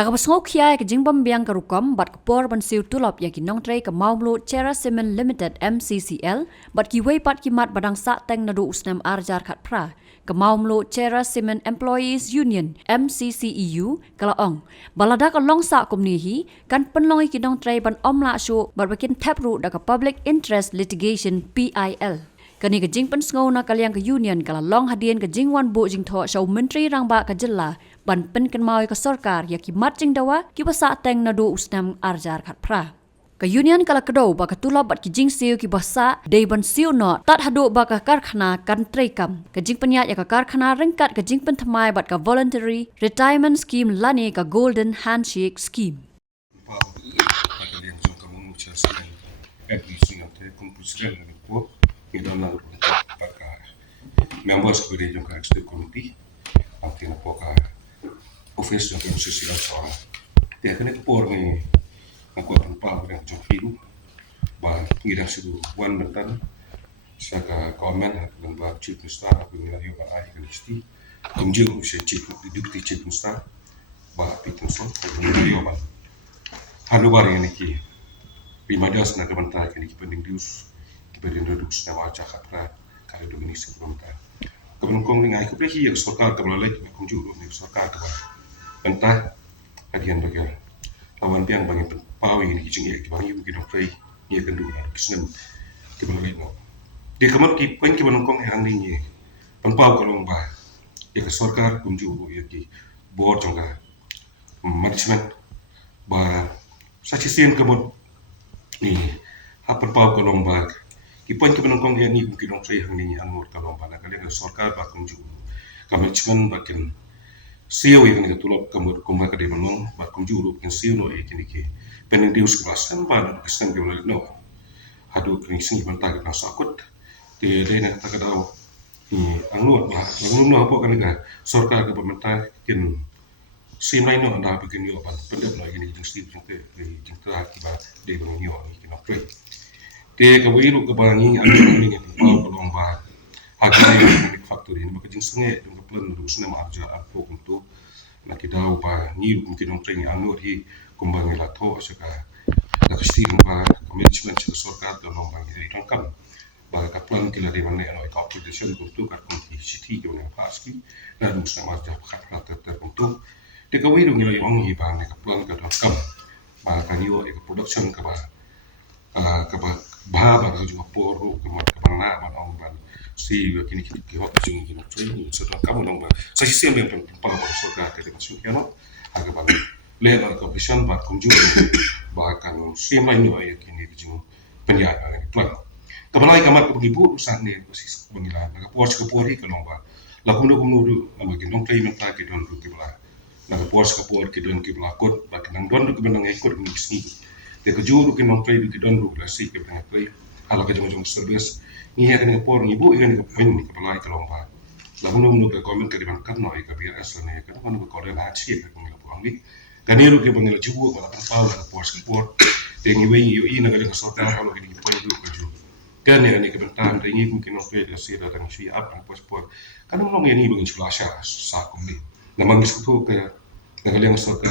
Nakapasngok kiay ka jingbam biang karukom bat kapor ban siu tulop ya ki nong tray ka maumlo Chera Cement Limited MCCL bat ki wei pat ki mat badang sa teng nadu usnam arjar khat pra ka maumlo Chera Cement Employees Union MCCEU kalaong balada ka long sa kumni hi kan penlongi ki nong tray ban omla shu bat bakin tapru da ka Public Interest Litigation PIL kani ka jing pen sngo na kalyang ka union kala long hadien ka jingwan bu jing tho shau menteri rangba ka jilla ban pen kan mawi ka sarkar ya ki mat jing dawa ki basa teng nadu usnam arjar khat pra ka union kala kedo ba ka tulab bat ki jing siu ki basa dei ban siu no tat hadu ba ka karkhana kan trekam ka jing penya ya ka karkhana rengkat ka jing pen thamai bat ka voluntary retirement scheme lani ka golden handshake scheme members of the Juncker Executive Committee, ating poka office ng sosial sa dia kena kepor ni aku akan paham dengan jokiru bah kira situ wan bentan saka komen dan bah chief minister aku nilai bah ai kalisti kumju se chief deputy chief minister bah pitung so nilai bah hanu bari ni ki primadas na kementar kini penting dius kipedin redus na wajah kapra kalau dogini sebelumnya kemudian kong dengan aku pergi yang sorkar kemudian lagi kumju ni sorkar kemudian entah hadian bagi lawan piang bagi pawi ni kijing ia kibang ibu kidong frei ia kendu na kisnem kibang leno di kamot ki poin ki banongkong yang ni pang pau kalong ba ia ke sorkar kumju ia ki board jongga management ba saksisen kamot ni hapan pau kalong ba ki poin ki banongkong yang ni kidong frei hang ni angor kalong ba na kali sorkar ba kumju management bakin siu yang ni tulop kamur kumba kade manong ba kumjuru kin siu no e kini ki pening dius klasan ba no kisem ke no hadu kini sing banta ka sakut de na ta kadau ni angut ba angut no apa kan ga sorkar ke pemerintah kin sim lain no anda bikin yo ban pendep no ini jing sim jing te ba de bang yo ni kin opre de ka wiru ka bangi ani ni pa kolong ba agak faktor ini maka jing senge dong plan terus nama arja apa untuk nak kita apa ni mungkin dong training anu hi kumbang elato asaka nak steering ba management sa sorkar dong bang ini tangkam ba ka plan kila di mana anu ka operation untuk ka kunti city yo na paski na dong sama arja ka ter untuk de ka wi dong nilai ong hi ba ne ka plan ka tangkam ba ka yo e production ka ba ba ka juga poro ka na ba ong ba si kini ki hot jing kini training setelah kamu dong ba sa sistem yang pang sorkar ke masuk kiano aga ba le ba competition ba kunju ba kan sim lain yo ay kini jing penyaya plan kabalai kamat ko gibu sa ne ko si bangila naga pos ko pori ka long ba la kuno ama ginong payment ta ki don ru ki bla naga pos ko por ki don ki bla kot ba kan don ru ki benang ay kot ni sni de ko juru ki nong play ki don ru la si ke benang play ala ka jong service ni ha kan por ni bu ikan ka poin ni kapalai kalong ba la muno ka comment ka diban kan no ka biar asla ne ka no ko re la chi ka ngila puang ni kaniru ke bangila jubu ka pa pa la por sport de ni wen yo ina ka so ta ha no ki poin du ka ju kan ne ka bentan de ni mungkin no pe si da tang si up na sport kan no ni bangin sula sa kum ni na mang su ka na ka so ka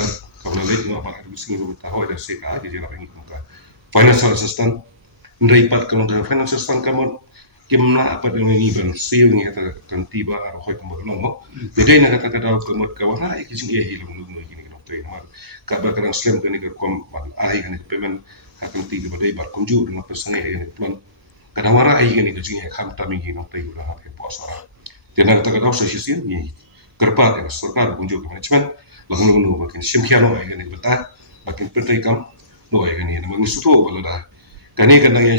la le no pa ka sing ru ta ho da se ka ji na bangin ka financial assistant ndai pat ka no financial assistant ka mo kimna apa dengan ini ban siu ni kata kan tiba aro khoi kembang no beda na kata kata kemot kawana iki sing ia hilang nu gini kan to mar ka ba kan slam kan ni kom ai kan pemen akan tiba badai bar kunju dengan pesangai ini plan kada wara ai kan ni jing kham tami gini no to ura ha po sara tena kata kata sa sisi ni kerpa kan sorkar kunju management langsung nu makin simkiano ai kan ni beta makin penting kam no ai kan ni mang suto balada kan ni kan yang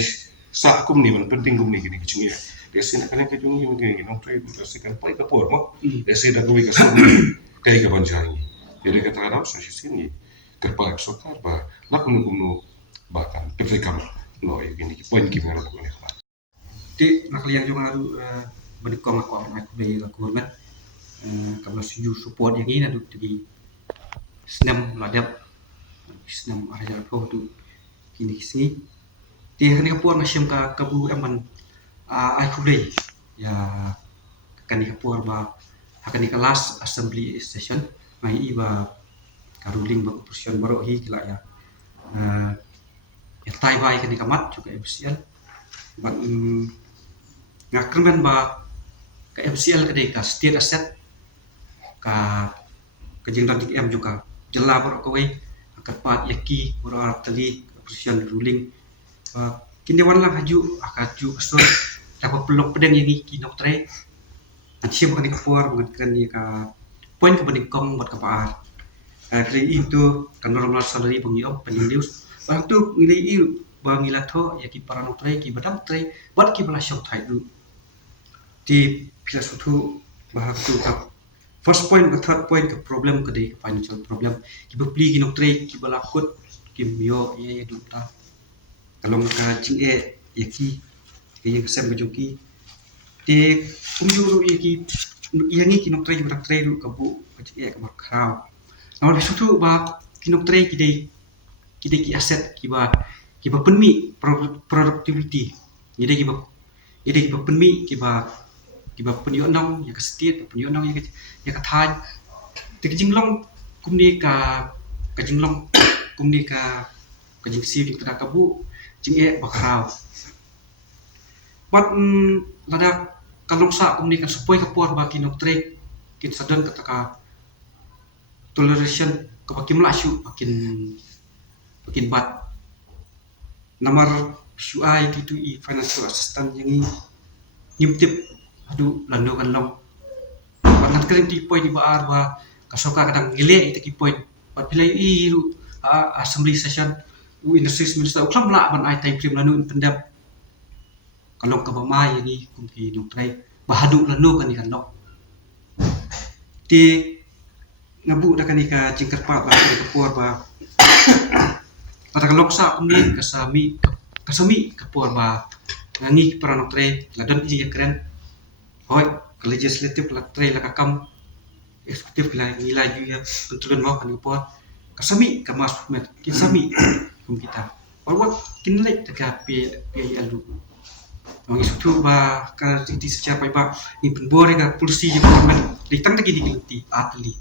sa kum ni man penting kum ni gini kicing ya desi nak kan kicing ni gini nong try desi kan pai ka por mo desi dah kau ikas kai ka banjari jadi kata ada sa sini kerpa sokar ba lakum no bahkan perfecam no gini poin gini nak ko ni ti nakalian juga tu berdekom aku dari aku kan kalau setuju support yang ini tu jadi senam ladap senam ada tu kini sini di hari kapur macam kabu aman aku deh ya kan kapur ba akan di kelas assembly session mai iba ka ruling ba operasyon baru hi kila ya ya tai bai kan kamat juga MCL ban ngakremen ba ka MCL ka ka state asset ka jingdan TM juga jela baru kawai kapat yaki baru tali operasyon ruling kini wan lang haju akaju kasur dapat pelok pedang yang ki doktre ansia bukan kapur bukan kan ni ka poin ke banding kong buat kapar kali itu kan normal salary pengiop penilius bang tu nilai bang ilato ya ki para doktre ki badam tre buat ki bala syok thai du di pila sutu bahak tu ka first point ke third point ke problem ke de financial problem ki beli ki doktre ki bala kut ki mio ye du ta kalong ka jing yaki yang sem bejuki te kumjuru yaki yang ni kinok trai berak trai ru kabu ke makrau namun sutu ba kinok trai kidai ki aset ki ba penmi productivity jadi ki ba penmi ki ba penyo nong ya ka state penyo nong ya ka thai te jinglong kumni ka jinglong kumni ka jing si di tera kabu jing bakrau bat lada kalong sa kumni kan supaya kapur baki nok trek kit sadan kataka toleration ka baki melasyu bakin bat namar suai itu financial assistant yang nyimtip adu lando kan long bangat keren ti point di baar ba kasoka kadang gile itu ki point bat pilai iru assembly session industries minister uklam la ban ai time frame lanu pendap kalau ka bamay ni kung ki doktre bahadu lanu kan ikan nok ti ngabu da kan ika jingkar pa ba ka puar ba pada kalok sa kumni kasami ka puar ba ngangi para doktre ladan ji keren hoy legislative la tre la kakam eksekutif la nilai ju ya betulan mau kan puar kasami ka mas met kisami kum kita bahwa kinlek dekat PIL dulu orang itu ba ka di secara ba ni penbore ka polisi je government ditang lagi di atli